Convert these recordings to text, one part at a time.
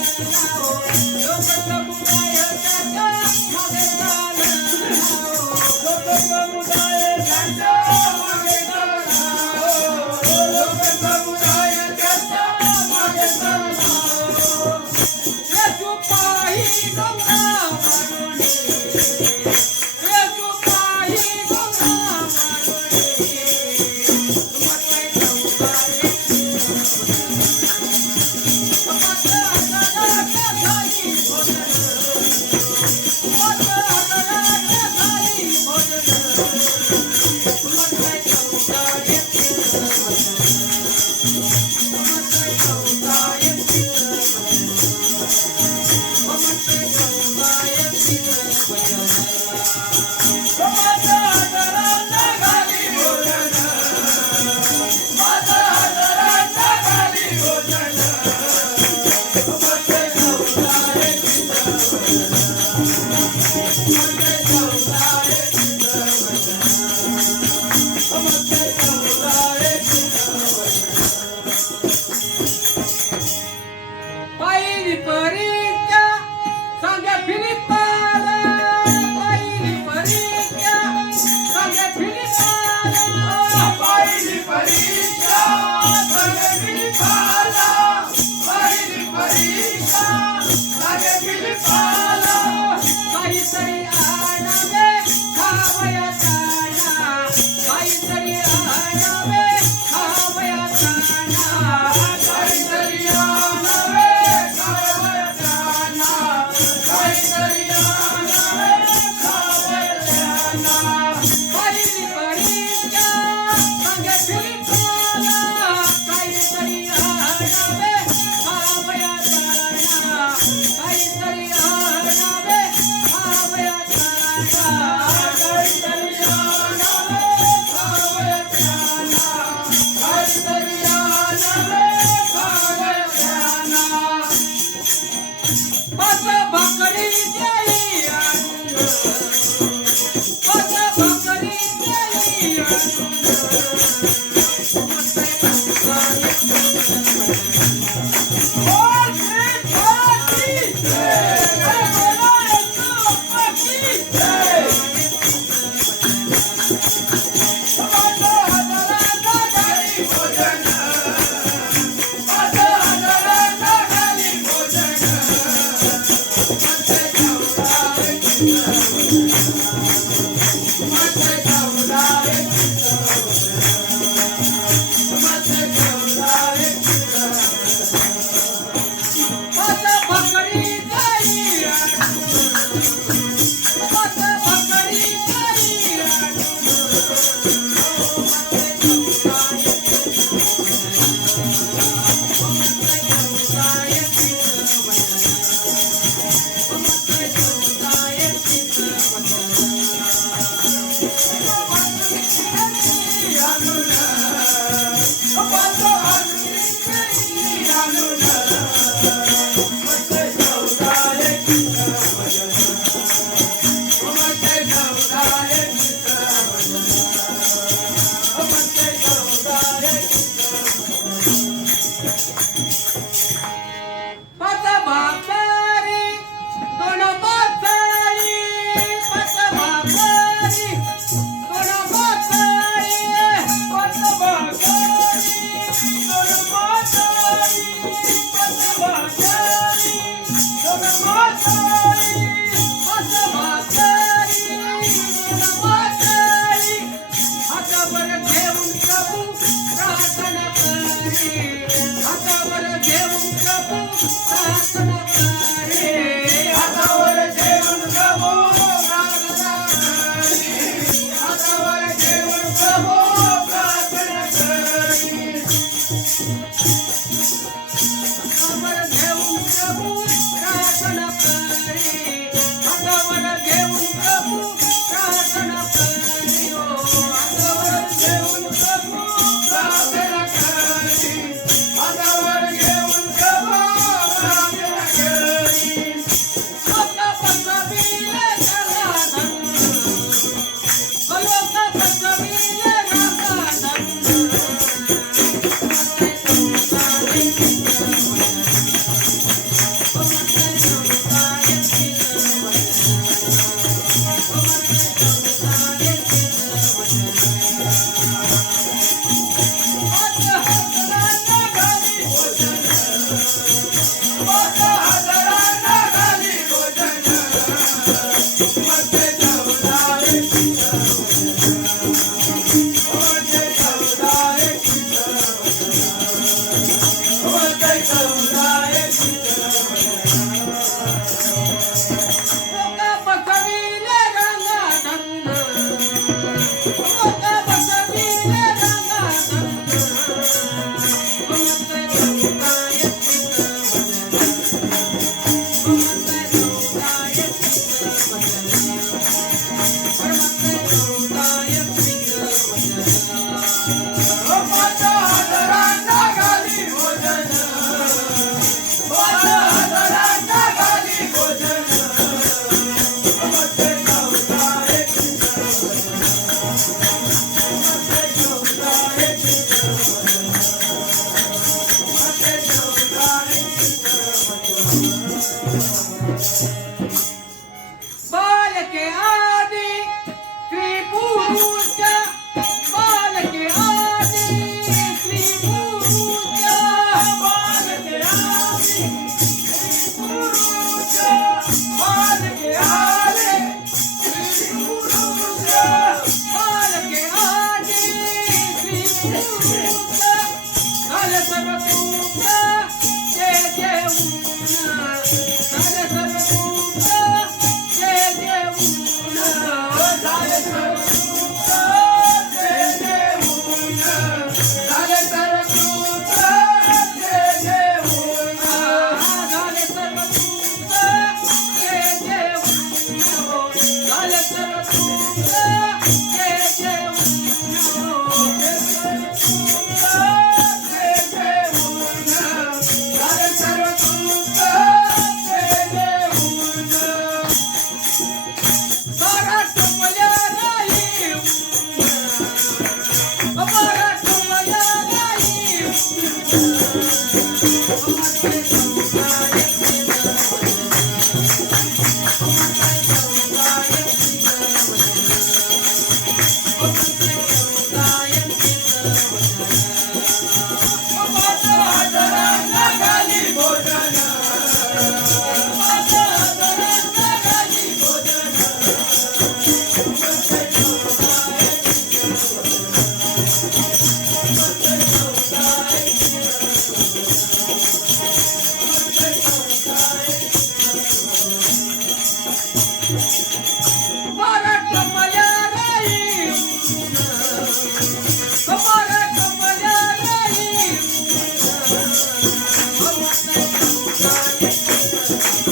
Yo me I'll get you Bye. Basta! ప్రార్థన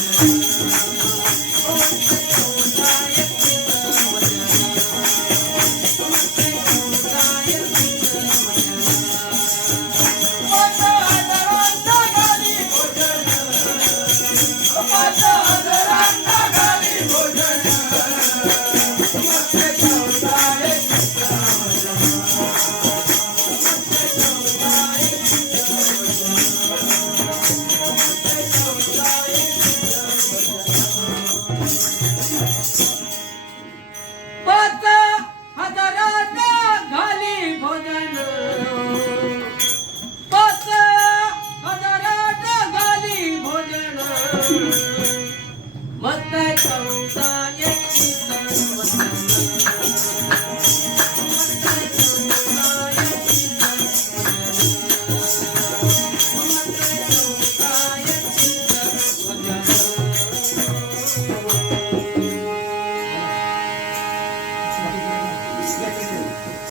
او کوندا يک Let that go.